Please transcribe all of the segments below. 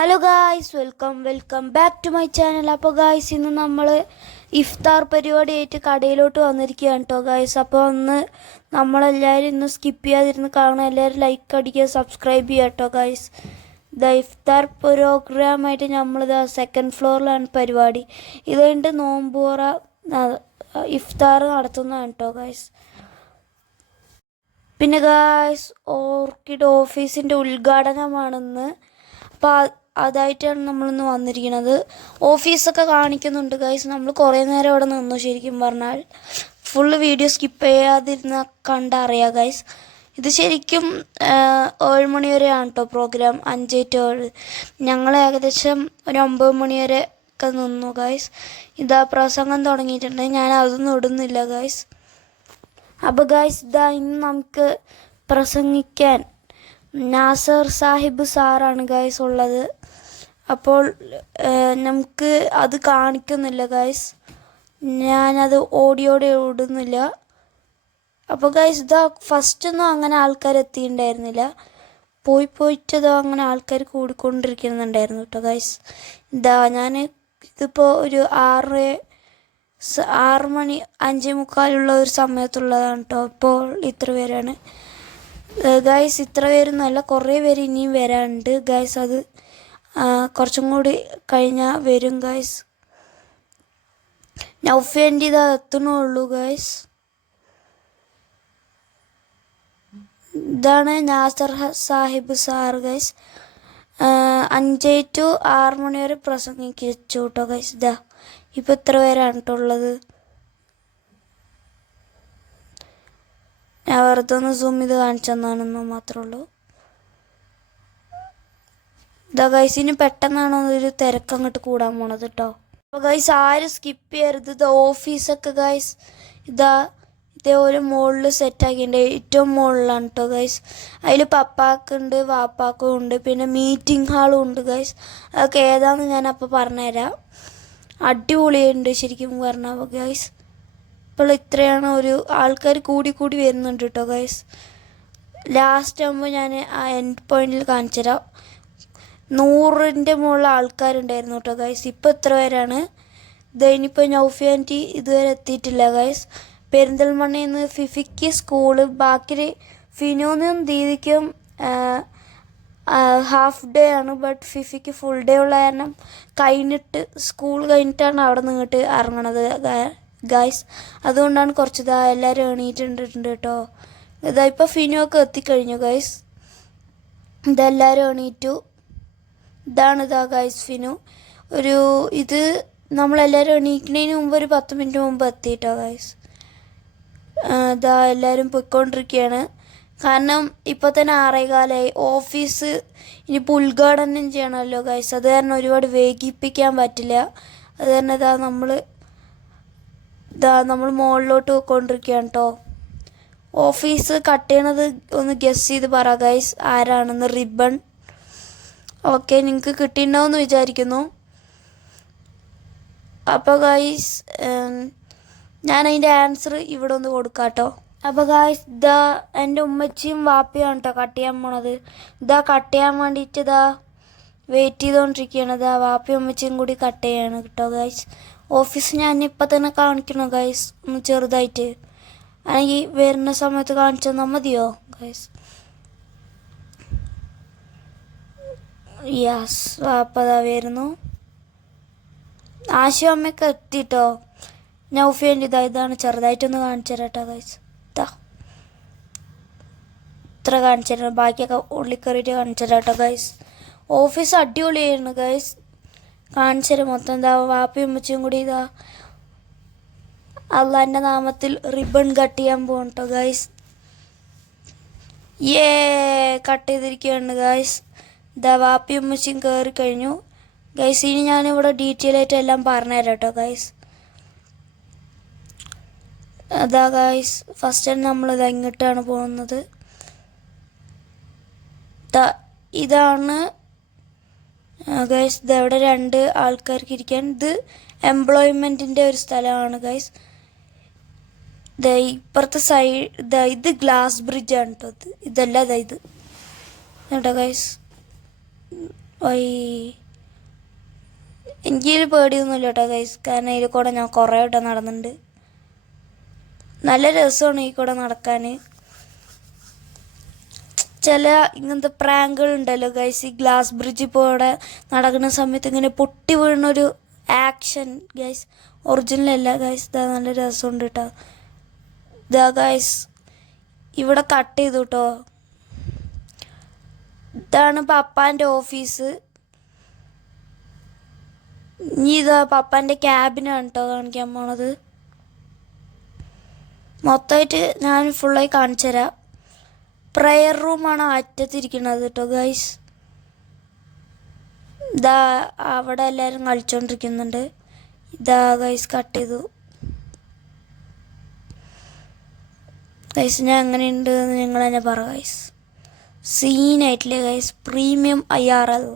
Hello guys, welcome back to my channel. അപ്പോൾ guys, ഇന്ന് നമ്മൾ ഇഫ്താർ പരിപാടിയായിട്ട് കടയിലോട്ട് വന്നിരിക്കുകയാണ് കേട്ടോ ഗായ്സ്. അപ്പോൾ ഒന്ന് നമ്മളെല്ലാവരും ഇന്ന് സ്കിപ്പ് ചെയ്യാതിരുന്ന് കാണാൻ എല്ലാവരും ലൈക്ക് അടിക്കുക, സബ്സ്ക്രൈബ് ചെയ്യുക കേട്ടോ ഗായ്സ്. ഇഫ്താർ പ്രോഗ്രാമായിട്ട് നമ്മളിതാ സെക്കൻഡ് ഫ്ലോറിലാണ് പരിപാടി. ഇത് കഴിഞ്ഞിട്ട് നോമ്പുറ ഇഫ്താർ നടത്തുന്നതാണ് കേട്ടോ ഗായ്സ്. പിന്നെ ഗായ്സ്, ഓർക്കിഡ് ഓഫീസിൻ്റെ ഉദ്ഘാടനമാണെന്ന്. അപ്പോൾ അതായിട്ടാണ് നമ്മളിന്ന് വന്നിരിക്കുന്നത്. ഓഫീസൊക്കെ കാണിക്കുന്നുണ്ട് ഗൈസ്. നമ്മൾ കുറേ നേരം അവിടെ നിന്നു. ശരിക്കും പറഞ്ഞാൽ ഫുള്ള് വീഡിയോ സ്കിപ്പ് ചെയ്യാതിരുന്ന കണ്ടറിയാം ഗൈസ്. ഇത് ശരിക്കും 7 മണി വരെയാണ് കേട്ടോ പ്രോഗ്രാം, 5 to 7. ഞങ്ങൾ ഏകദേശം ഒരു 9 മണി വരെ ഒക്കെ നിന്നു ഗൈസ്. ഇതാ പ്രസംഗം തുടങ്ങിയിട്ടുണ്ട്. ഞാൻ അതൊന്നും ഇടുന്നില്ല ഗൈസ്. അപ്പോൾ ഗൈസ്, ഇതാ ഇന്ന് നമുക്ക് പ്രസംഗിക്കാൻ നാസർ സാഹിബ് സാറാണ് ഗൈസ് ഉള്ളത്. അപ്പോൾ നമുക്ക് അത് കാണിക്കുന്നില്ല ഗൈസ്, ഞാനത് ഓഡിയോടെ ഇടുന്നില്ല. അപ്പോൾ ഗൈസ്, ഇതാ ഫസ്റ്റൊന്നും അങ്ങനെ ആൾക്കാർ എത്തിയിട്ടുണ്ടായിരുന്നില്ല. പോയിട്ട് ഇതാ അങ്ങനെ ആൾക്കാർ കൂടിക്കൊണ്ടിരിക്കുന്നുണ്ടായിരുന്നു കേട്ടോ ഗൈസ്. ഇതാ ഇതിപ്പോൾ ഒരു 6 മണി 5:45 ഒരു സമയത്തുള്ളതാണ് കേട്ടോ. ഇപ്പോൾ ഇത്ര പേരാണ് ഗൈസ്. ഇത്ര പേരൊന്നുമല്ല, കുറേ പേര് ഇനിയും വരാനുണ്ട് ഗൈസ്. അത് കുറച്ചും കൂടി കഴിഞ്ഞാൽ വരും ഗൈസ്. നൗഫേൻ്റെ ഇതാ എത്തണുള്ളൂ ഗൈസ്. ഇതാണ് Nasar Sahib sir guys. 5 to 6 മണി വരെ പ്രസംഗിച്ചു കേട്ടോ ഗൈസ്. ഇതാ ഇപ്പം ഇത്ര പേരാണ് കേട്ടോ ഉള്ളത്. ഞാൻ വെറുതെ ഒന്ന് സൂം ചെയ്ത് കാണിച്ചെന്നാണെന്ന് മാത്രമേ ഉള്ളൂ. ഇതാ ഗൈസ്, ഇനി പെട്ടെന്നാണ് ഒരു തിരക്കങ്ങോട്ട് കൂടാൻ പോണത് കേട്ടോ. അപ്പോൾ ഗൈസ്, ആരും സ്കിപ്പ് ചെയ്യരുത്. ഇത് ഓഫീസൊക്കെ ഗൈസ് ഇതേപോലെ മുകളിൽ സെറ്റാക്കിയിട്ടുണ്ട്. ഏറ്റവും മുകളിലാണ് കേട്ടോ ഗൈസ്. അതിൽ പപ്പാക്കുണ്ട്, വാപ്പാക്കും ഉണ്ട്, പിന്നെ മീറ്റിംഗ് ഹാളും ഉണ്ട് ഗൈസ്. അതൊക്കെ ഏതാണെന്ന് ഞാൻ അപ്പോൾ പറഞ്ഞുതരാം. അടിപൊളിയുണ്ട് ശരിക്കും പറഞ്ഞാൽ ഗൈസ്. ഇപ്പോൾ ഇത്രയാണ്, ഒരു ആൾക്കാർ കൂടി വരുന്നുണ്ട് കേട്ടോ ഗൈസ്. ലാസ്റ്റ് ആകുമ്പോൾ ഞാൻ ആ എൻഡ് പോയിന്റിൽ കാണിച്ചു തരാം. 100ൻ്റെ മുകളിൽ ആൾക്കാരുണ്ടായിരുന്നു കേട്ടോ ഗൈസ്. ഇപ്പോൾ ഇത്ര പേരാണ്. ഇനിയിപ്പോൾ നൗഫിയാൻറ്റി ഇതുവരെ എത്തിയിട്ടില്ല ഗൈസ്. പെരിന്തൽമണ്ണയിൽ നിന്ന് ഫിഫിക്ക് സ്കൂള്, ബാക്കി ഫിനോനും ദീദിക്കും ഹാഫ് ഡേ ആണ്. ബട്ട് ഫിഫിക്ക് ഫുൾ ഡേ ഉള്ള കാരണം സ്കൂൾ കഴിഞ്ഞിട്ടാണ് അവിടെ നിന്നിട്ട് ഇറങ്ങണത് ഗൈസ്. അതുകൊണ്ടാണ് കുറച്ച് എല്ലാവരും എണീറ്റിട്ടുണ്ട് കേട്ടോ. ഇപ്പോൾ ഫിനൊക്കെ എത്തിക്കഴിഞ്ഞു ഗൈസ്. ഇതെല്ലാവരും എണീറ്റു. ഇതാണ് ഗൈസ് ഫിനു. ഇത് നമ്മളെല്ലാവരും എണീക്കുന്നതിന് മുമ്പ് ഒരു 10 മിനിറ്റ് മുമ്പ് എത്തിയിട്ടോ ഗൈസ്. എല്ലാവരും പോയിക്കൊണ്ടിരിക്കുകയാണ്. കാരണം ഇപ്പോൾ തന്നെ 6:15 ഓഫീസ് ഇനിയിപ്പോൾ ഉദ്ഘാടനം ചെയ്യണമല്ലോ ഗൈസ്. അത് കാരണം ഒരുപാട് വൈകിപ്പിക്കാൻ പറ്റില്ല. അത് കാരണം നമ്മൾ മുകളിലോട്ട് പോയിക്കൊണ്ടിരിക്കുകയാണ് കേട്ടോ. ഓഫീസ് കട്ട് ചെയ്യണത് ഒന്ന് ഗസ് ചെയ്ത് പറ ഗൈസ്, ആരാണെന്ന്. റിബൺ. ഓക്കെ, നിങ്ങൾക്ക് കിട്ടിയിട്ടുണ്ടാവുമെന്ന് വിചാരിക്കുന്നു. അപ്പോൾ ഗൈസ്, ഞാൻ അതിൻ്റെ ആൻസർ ഇവിടെ ഒന്ന് കൊടുക്കാം കേട്ടോ. അപ്പോൾ ഗൈസ്, എൻ്റെ ഉമ്മച്ചിയും വാപ്പയാണ് കേട്ടോ കട്ട് ചെയ്യാൻ പോണത്. കട്ട് ചെയ്യാൻ വേണ്ടിയിട്ട് വെയിറ്റ് ചെയ്തുകൊണ്ടിരിക്കുകയാണ്. വാപ്പയും ഉമ്മച്ചിയും കൂടി കട്ട് ചെയ്യാണ് കേട്ടോ ഗൈസ്. ഓഫീസ് ഞാൻ ഇപ്പം തന്നെ കാണിക്കണോ ഗൈസ്, ഒന്ന് ചെറുതായിട്ട്, അല്ലെങ്കിൽ വരുന്ന സമയത്ത് കാണിച്ചു തന്നാൽ മതിയോ ഗൈസ്? യെസ്, വാപ്പതാ വരുന്നു. ആശയും അമ്മയൊക്കെ എത്തിട്ടോ. നൗഫിയൻ്റെ ഇതാണ്, ചെറുതായിട്ടൊന്ന് കാണിച്ചു തരാം കേട്ടോ ഗൈസ്. ഇത്ര കാണിച്ചു തരാം, ബാക്കിയൊക്കെ ഉള്ളിക്കറിയിട്ട് കാണിച്ചു തരാം കേട്ടോ ഗൈസ്. ഓഫീസ് അടിപൊളിയായിരുന്നു ഗൈസ്. കാണിച്ചു തരാം മൊത്തം. വാപ്പയും ഉമ്മച്ചിയും കൂടി അള്ളാൻ്റെ നാമത്തിൽ റിബൺ കട്ട് ചെയ്യാൻ പോകും കേട്ടോ ഗൈസ്. കട്ട് ചെയ്തിരിക്കുകയാണ് ഗൈസ്. വാപ്പയും ഉമ്മച്ചിയും കയറി കഴിഞ്ഞു ഗൈസ്. ഇനി ഞാനിവിടെ ഡീറ്റെയിൽ ആയിട്ട് എല്ലാം പറഞ്ഞുതരാം കേട്ടോ ഗൈസ്. ഗൈസ്, ഫസ്റ്റ് നമ്മൾ ഇങ്ങോട്ടാണ് പോകുന്നത്. ഇതാണ് ഗൈസ്. ഇവിടെ 2 ആൾക്കാർക്ക് ഇരിക്കാൻ. ഇത് എംപ്ലോയ്മെൻറ്റിൻ്റെ ഒരു സ്ഥലമാണ് ഗൈസ്. ഇപ്പുറത്തെ സൈഡ് ഇത് ഗ്ലാസ് ബ്രിഡ്ജാണ് കേട്ടോ. ഇതല്ല ഇത് കേട്ടോ ഗൈസ്. ഓയ് എനിക്കൊരു പേടിയൊന്നുമില്ല കേട്ടോ ഗൈസ്, കാരണം ഇതിൽ കൂടെ ഞാൻ കുറേ വട്ടം നടന്നിട്ടുണ്ട്. നല്ല രസമാണ് ഈ കൂടെ നടക്കാൻ. ചില ഇങ്ങനത്തെ പ്രാങ്കുകൾ ഉണ്ടല്ലോ ഗൈസ്, ഈ ഗ്ലാസ് ബ്രിഡ്ജിൽ പോടെ നടക്കുന്ന സമയത്ത് ഇങ്ങനെ പൊട്ടി വീഴുന്നൊരു ആക്ഷൻ ഗൈസ്, ഒറിജിനൽ അല്ല ഗൈസ്. ഇതാ നല്ല രസമുണ്ട് കേട്ടോ. ഇതാ ഗൈസ് ഇവിടെ കട്ട് ചെയ്തു കേട്ടോ. ഇതാണ് പപ്പാൻ്റെ ഓഫീസ്. ഇനി ഇതാ പപ്പാൻ്റെ ക്യാബിനാണ് കേട്ടോ കാണിക്കാൻ പോണത്. മൊത്തമായിട്ട് ഞാൻ ഫുള്ളായി കാണിച്ചു തരാം. പ്രയർ റൂമാണ് അറ്റത്തിരിക്കുന്നത് കേട്ടോ ഗൈസ്. ഇതാ അവിടെ എല്ലാവരും കളിച്ചോണ്ടിരിക്കുന്നുണ്ട്. ഇതാ ഗൈസ് കട്ട് ചെയ്തു. ഗൈസ് ഞാൻ എങ്ങനെയുണ്ട് എന്ന് നിങ്ങൾ തന്നെ പറ ഗൈസ്. സീനായിട്ടില്ലേ ഗൈസ്, പ്രീമിയം IRL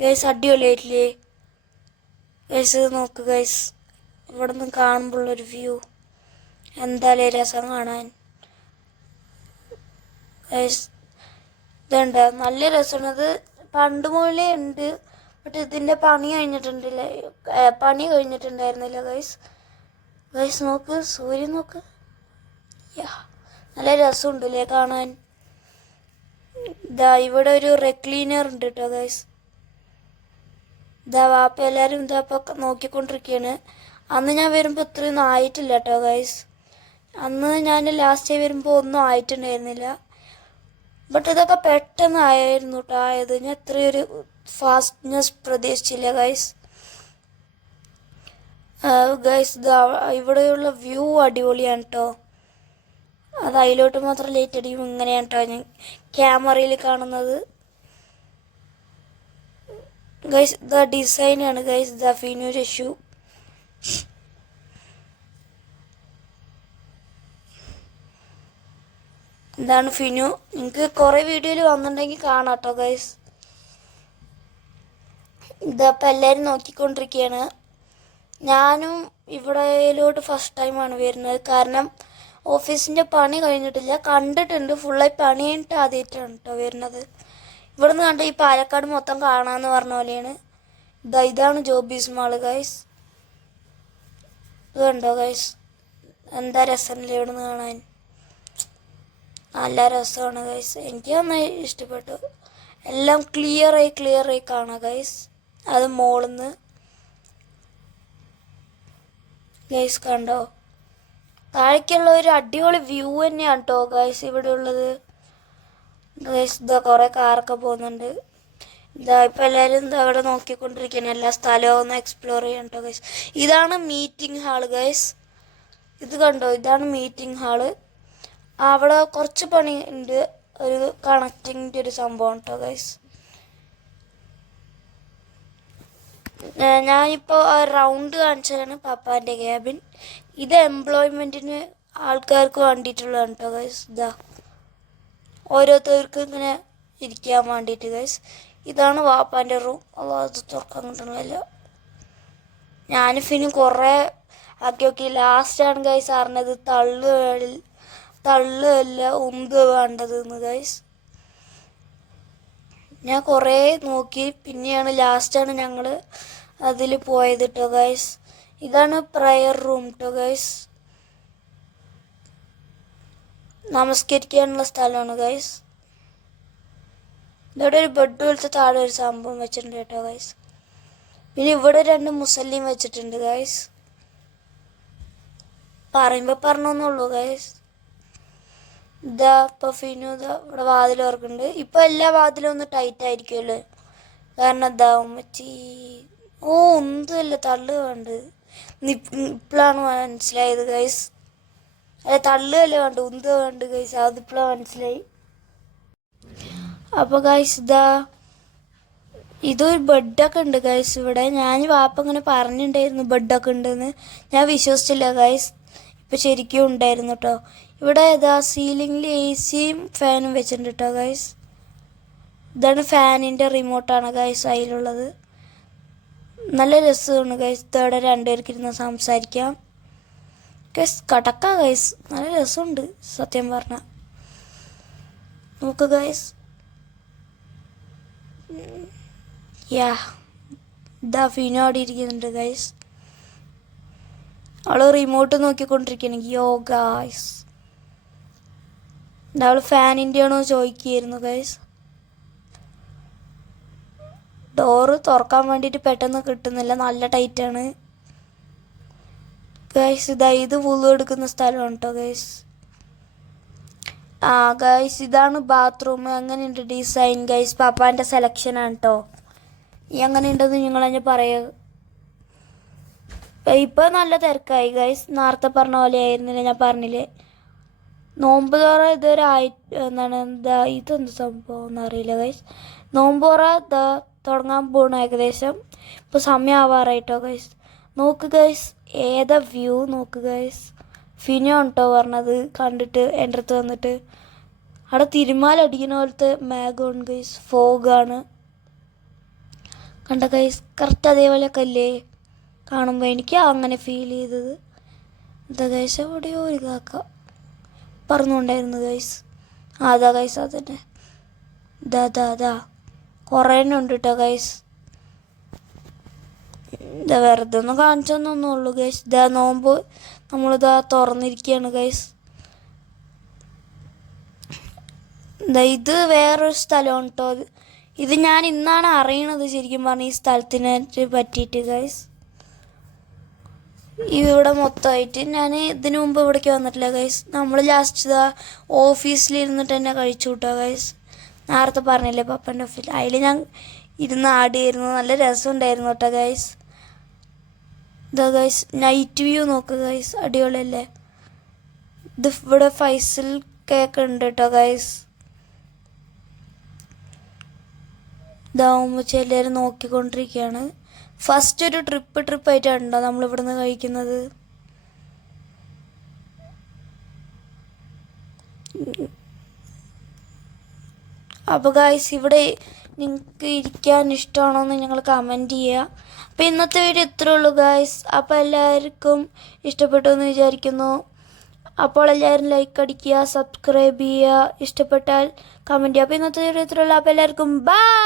ഗൈസ്, അടിപൊളിയായിട്ടില്ലേ ഗൈസ്. നോക്ക് ഗൈസ്, ഇവിടെ നിന്ന് കാണുമ്പോഴുള്ളൊരു വ്യൂ എന്തായാലും രസം കാണാൻ ഗൈസ്. ഇതുണ്ട് നല്ല രസമാണത്. പണ്ട് മുതലേ ഉണ്ട്, ബട്ട് ഇതിൻ്റെ പണി കഴിഞ്ഞിട്ടുണ്ടായിരുന്നില്ല ഗൈസ്. ഗൈസ് നോക്ക്, സൂര്യൻ നോക്ക്, നല്ല രസമുണ്ടല്ലേ കാണാൻ. ഇതാ ഇവിടെ ഒരു റെക്ലീനർ ഉണ്ട് കേട്ടോ ഗൈസ്. ഇതാ വാപ്പ എല്ലാവരും ഇതാ ഇപ്പം നോക്കിക്കൊണ്ടിരിക്കുകയാണ്. അന്ന് ഞാൻ വരുമ്പോൾ ഇത്രയൊന്നും ആയിട്ടില്ല കേട്ടോ ഗൈസ്. അന്ന് ഞാൻ ലാസ്റ്റ് വരുമ്പോൾ ഒന്നും ആയിട്ടുണ്ടായിരുന്നില്ല, ബട്ട് ഇതൊക്കെ പെട്ടെന്ന് ആയിരുന്നു കേട്ടോ ആയത്. ഞാൻ ഇത്രയൊരു ഫാസ്റ്റ്നെസ് പ്രതീക്ഷിച്ചില്ല ഗൈസ്. ഗൈസ് ഇവിടെയുള്ള വ്യൂ അടിപൊളിയാണ് കേട്ടോ. അത് അതിലോട്ട് മാത്രം ലൈറ്റ് അടിക്കും. ഇങ്ങനെയാണ് കേട്ടോ ഞാൻ ക്യാമറയിൽ കാണുന്നത് ഗൈസ്. ഡിസൈനാണ് ഗൈസ്. ഫിനൂര് ഷൂ. ഇതാണ് ഫിനു. നിങ്ങൾക്ക് കുറേ വീഡിയോയിൽ വന്നിട്ടുണ്ടെങ്കിൽ കാണാം കേട്ടോ ഗൈസ്. ഇതപ്പോൾ എല്ലാവരും നോക്കിക്കൊണ്ടിരിക്കുകയാണ്. ഞാനും ഇവിടെയിലോട്ട് ഫസ്റ്റ് ടൈമാണ് വരുന്നത്, കാരണം ഓഫീസിൻ്റെ പണി കഴിഞ്ഞിട്ടില്ല. കണ്ടിട്ടുണ്ട്, ഫുള്ളായി പണി കഴിഞ്ഞിട്ട് ആദ്യമായിട്ടാണ് കേട്ടോ വരുന്നത്. ഇവിടുന്ന് കണ്ട ഈ പാലക്കാട് മൊത്തം കാണാമെന്ന് പറഞ്ഞ പോലെയാണ്. ഇതാണ് ജോബീസ് മാള് ഗൈസ്. ഇത് കണ്ടോ ഗൈസ്, എന്താ രസമല്ലേ ഇവിടുന്ന് കാണാൻ. നല്ല രസമാണ് ഗൈസ്, എനിക്ക് നന്നായി ഇഷ്ടപ്പെട്ടു. എല്ലാം ക്ലിയറായി കാണാം ഗൈസ്. അത് മോളിന്ന് ഗൈസ് കണ്ടോ. താഴേക്കുള്ള ഒരു അടിപൊളി വ്യൂ തന്നെയാണ് കേട്ടോ ഗൈസ് ഇവിടെ ഉള്ളത്. ഗൈസ് ഇതാ കുറേ കാറൊക്കെ പോകുന്നുണ്ട്. ഇതാ ഇപ്പം എല്ലാവരും ഇതാ അവിടെ നോക്കിക്കൊണ്ടിരിക്കുകയാണ്. എല്ലാ സ്ഥലവും ഒന്ന് എക്സ്പ്ലോർ ചെയ്യാൻ കേട്ടോ ഗൈസ്. ഇതാണ് മീറ്റിംഗ് ഹാള് ഗൈസ്. ഇത് കണ്ടോ, ഇതാണ് മീറ്റിംഗ് ഹാള്. അവിടെ കുറച്ച് പണി ഉണ്ട്, ഒരു കണക്റ്റിങ്ങിൻ്റെ ഒരു സംഭവം കേട്ടോ ഗൈസ്. ഞാനിപ്പോൾ റൗണ്ട് കാണിച്ചതാണ് പപ്പാൻ്റെ ക്യാബിൻ. ഇത് എംപ്ലോയ്മെൻറ്റിന് ആൾക്കാർക്ക് വേണ്ടിയിട്ടുള്ളതാണ് കേട്ടോ ഗൈസ്. ഓരോരുത്തർക്കും ഇങ്ങനെ ഇരിക്കാൻ വേണ്ടിയിട്ട് ഗൈസ്. ഇതാണ് വാപ്പാൻ്റെ റൂം. അത് തുറക്കാൻ കിട്ടണമല്ലോ. ഞാൻ പിന്നെ കുറേ ആക്കി നോക്കി. ലാസ്റ്റാണ് ഗൈസ് അറിഞ്ഞത് തള്ളുകയല്ല ഉന്ത് വേണ്ടതെന്ന് ഗൈസ്. ഞാൻ കുറേ നോക്കി, പിന്നെയാണ് ലാസ്റ്റാണ് ഞങ്ങൾ അതിൽ പോയത് കേട്ടോ ഗൈസ്. ഇതാണ് പ്രയർ റൂം കേട്ടോ ഗൈസ്. നമസ്കരിക്കാനുള്ള സ്ഥലമാണ് ഗൈസ്. ഇവിടെ ഒരു ബെഡ് പോലത്തെ താഴെ ഒരു സംഭവം വെച്ചിട്ടുണ്ട് കേട്ടോ ഗൈസ്. പിന്നെ ഇവിടെ 2 മുസല്ലിം വെച്ചിട്ടുണ്ട് ഗൈസ്. പറയുമ്പോൾ പറഞ്ഞോന്നുള്ളൂ ഗൈസ്. ഇപ്പോൾ ഫിനു ഇവിടെ വാതിൽ ഓർക്കുന്നുണ്ട്. ഇപ്പോൾ എല്ലാ വാതിലും ഒന്ന് ടൈറ്റ് ആയിരിക്കുമല്ലോ, കാരണം ഉമ്മച്ചി ഒന്നുമല്ല തള്ളു വേണ്ട. ഇപ്പോഴാണ് മനസ്സിലായത് ഗൈസ്. അല്ല തള്ളുകയല്ലേ വേണ്ട, ഉന്ത് വേണ്ട ഗൈസ്. അതിപ്പോഴാണ് മനസ്സിലായി. അപ്പോൾ ഗൈസ് ഇതൊരു ബെഡൊക്കെ ഉണ്ട് ഗൈസ് ഇവിടെ. ഞാൻ വാപ്പ ഇങ്ങനെ പറഞ്ഞിട്ടുണ്ടായിരുന്നു ബെഡൊക്കെ ഉണ്ടെന്ന്. ഞാൻ വിശ്വസിച്ചില്ല ഗൈസ്. ഇപ്പം ശരിക്കും ഉണ്ടായിരുന്നു കേട്ടോ. ഇവിടെ സീലിങ്ങിൽ AC-യും ഫാനും വെച്ചിട്ടുണ്ട് കേട്ടോ ഗൈസ്. ഇതാണ് ഫാനിൻ്റെ റിമോട്ടാണ് ഗൈസ് അതിലുള്ളത്. നല്ല രസമാണ് ഗൈസ്. ഇവിടെ 2 പേർക്ക് ഇരുന്ന് സംസാരിക്കാം ഗൈസ്. കടക്കാം ഗൈസ്, നല്ല രസമുണ്ട് സത്യം പറഞ്ഞാൽ. നോക്ക് ഗൈസ്, യാ ഇതാ ഫിനോ അവിടെ ഇരിക്കുന്നുണ്ട് ഗൈസ്. അവള് റിമോട്ട് നോക്കിക്കൊണ്ടിരിക്കുകയാണ്. യോ ഗൈസ്, അവൾ ഫാനിൻ്റെ ആണോ ചോദിക്കുകയായിരുന്നു ഗൈസ്. ഡോറ് തുറക്കാൻ വേണ്ടിയിട്ട് പെട്ടെന്ന് കിട്ടുന്നില്ല, നല്ല ടൈറ്റാണ് ഗൈസ്. ഇത് വുളു എടുക്കുന്ന സ്ഥലമാണ് കേട്ടോ ഗൈസ്. ഗൈസ് ഇതാണ് ബാത്റൂം. എങ്ങനെയുണ്ട് ഡിസൈൻ ഗൈസ്? പാപ്പാൻ്റെ സെലക്ഷനാണ് കേട്ടോ. എങ്ങനെയുണ്ടെന്ന് നിങ്ങൾ തന്നെ പറയുക. ഇപ്പോൾ നല്ല തിരക്കായി ഗൈസ്. നേരത്തെ പറഞ്ഞ പോലെ ആയിരുന്നില്ല, ഞാൻ പറഞ്ഞില്ലേ. നോമ്പ് തുറ ഇതുവരെ എന്താ ഇതെന്ത് സംഭവം എന്നറിയില്ല ഗൈസ്. നോമ്പ് തുറ തുടങ്ങാൻ പോകണം ഏകദേശം. ഇപ്പോൾ സമയം ആവാറായിട്ടോ ഗൈസ്. നോക്ക് ഗൈസ്, ഏതാ വ്യൂ നോക്ക് ഗൈസ്. ഫിനോ ഉണ്ടോ പറഞ്ഞത് കണ്ടിട്ട് എൻ്റെ അടുത്ത് വന്നിട്ട്. അവിടെ തിരുമാലടിക്കുന്ന പോലത്തെ മേഘമാണ് ഗൈസ്, ഫോഗാണ്. കണ്ട ഗൈസ്, കറക്റ്റ് അതേപോലെയൊക്കെ അല്ലേ കാണുമ്പോൾ? എനിക്ക് അങ്ങനെ ഫീൽ ചെയ്തത്. എന്താ ഗൈസ്, എവിടെയോ ഒരു കാക്ക പറഞ്ഞുകൊണ്ടായിരുന്നു ഗൈസ്. അതാ ഗൈസ്, അതന്നെ. ഇതാ കുറേ എണ്ണം ഉണ്ട് കേട്ടോ ഗൈസ്. ഇതാ വെറുതെ ഒന്ന് കാണിച്ചൊന്നുള്ളൂ ഗൈസ്. ഇതാ നോമ്പ് നമ്മളിതാ തുറന്നിരിക്കുകയാണ് ഗൈസ്. ഇത് വേറൊരു സ്ഥലമാണ് കേട്ടോ. ഇത് ഞാൻ ഇന്നാണ് അറിയണത് ശരിക്കും പറഞ്ഞ ഈ സ്ഥലത്തിനെ പറ്റിയിട്ട് ഗൈസ്. ഇവിടെ മൊത്തമായിട്ട് ഞാൻ ഇതിനു മുമ്പ് ഇവിടേക്ക് വന്നിട്ടില്ല ഗൈസ്. നമ്മൾ ലാസ്റ്റ് ഓഫീസിലിരുന്നിട്ട് തന്നെ കഴിച്ചു കൂട്ടോ ഗൈസ്. നേരത്തെ പറഞ്ഞില്ലേ പപ്പൻ്റെ ഓഫീസിൽ, അതിൽ ഞാൻ ഇരുന്ന് ആടിയായിരുന്നു. നല്ല രസമുണ്ടായിരുന്നു കേട്ടോ ഗൈസ്. ഇതാ ഗൈസ്, നൈറ്റ് വ്യൂ നോക്കുക ഗൈസ്, അടിപൊളിയല്ലേ? ഇത് ഇവിടെ ഫൈസൽ കേക്ക് ഉണ്ട് കേട്ടോ ഗൈസ്. ഇതാവുമ്പോൾ ചിലർ നോക്കിക്കൊണ്ടിരിക്കുകയാണ്. ഫസ്റ്റ് ഒരു ട്രിപ്പായിട്ടാണോ നമ്മളിവിടുന്ന് കഴിക്കുന്നത്. അപ്പോൾ ഗൈസ്, ഇവിടെ നിങ്ങൾക്ക് ഇരിക്കാൻ ഇഷ്ടമാണോ എന്ന് ഞങ്ങൾ കമൻറ്റ് ചെയ്യുക. അപ്പോൾ ഇന്നത്തെ വീഡിയോ ഇത്രേ ഉള്ളൂ ഗൈസ്. അപ്പോൾ എല്ലാവർക്കും ഇഷ്ടപ്പെട്ടു എന്ന് വിചാരിക്കുന്നു. അപ്പോൾ എല്ലാവരും ലൈക്ക് അടിക്കുക, സബ്സ്ക്രൈബ് ചെയ്യുക, ഇഷ്ടപ്പെട്ടാൽ കമൻറ്റ് ചെയ്യുക. അപ്പോൾ ഇന്നത്തെ വീഡിയോ ഇത്രേ ഉള്ളൂ. അപ്പോൾ എല്ലാവർക്കും ബൈ.